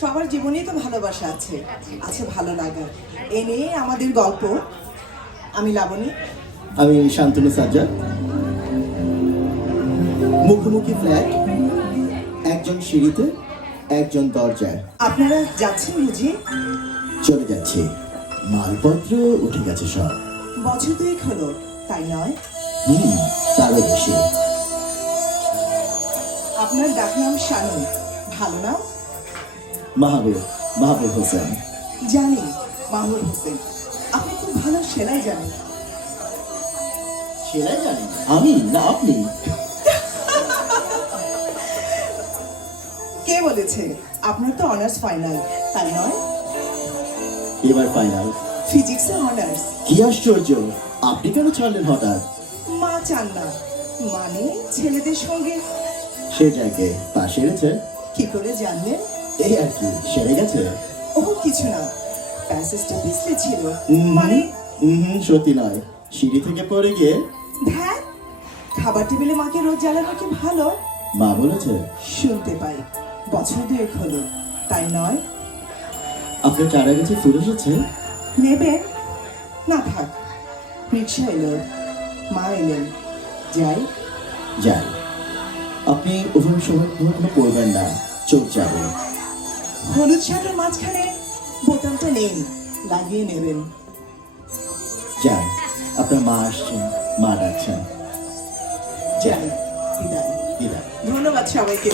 সবার জীবনেই তো ভালোবাসা আছে আছে ভালো লাগা এ নিয়ে আমাদের গল্প। আমি লাবণী। আমি শান্তনু সাজ্জা মুখোমুখি ফ্ল্যাট একজন সিঁড়িতে একজন দরজায়। আপনারা যাচ্ছেন বুঝি? চলে যাচ্ছি। মালপত্র উঠে গেছে সব। বছর দুয়েক হলো তাই নয়? হুম তারও বেশি। আপনার ডাক নাম শানু। ভালো নাম? মাহাবীর মাহাবীর হোসেন। জানি মাহমুদ হোসেন। আপনি খুব ভালো সেলাই জানেন। সেলাই জানি আমি? না আপনি? কে বলেছে? আপনার তো অনার্স ফাইনাল তাই নয়? এবার ফাইনাল ফিজিক্সে অনার্স কি আশ্চর্য! আপনি কেন ছাড়লেন হঠাৎ? মা চান না। মানে ছেলেদের সঙ্গে। সে জায়গায় পা সেরেছে কি করে জানলেন? এই আর কি সেরে গেছে? ও কিছু না। প্যাসেজটা পিছলে ছিল। মানে? হুম সত্যি নয়। সিঁড়ি থেকে পড়ে গিয়ে? ধ্যান খাবার টেবিলে মাকে রোজ জ্বালানো কি ভালো? মা বলেছে। শুনতে পাই। বছর দুয়েক হলো। তাই নয়? আপনার চারা গাছে ফুল এসেছে? নেবেন? না থাক। রিক্সা এলো। মা এলেন। যাই। যাই। আপনি ওভাবে সময় কোনো পড়বেন না। চোখ যাবে। হলুদ শার্টের মাঝখানে বোতামটা নেই লাগিয়ে নেবেন। যান আপনার মা আসছেন মা ডাকছেন। যাই বিদায়। বিদায়। ধন্যবাদ সবাইকে।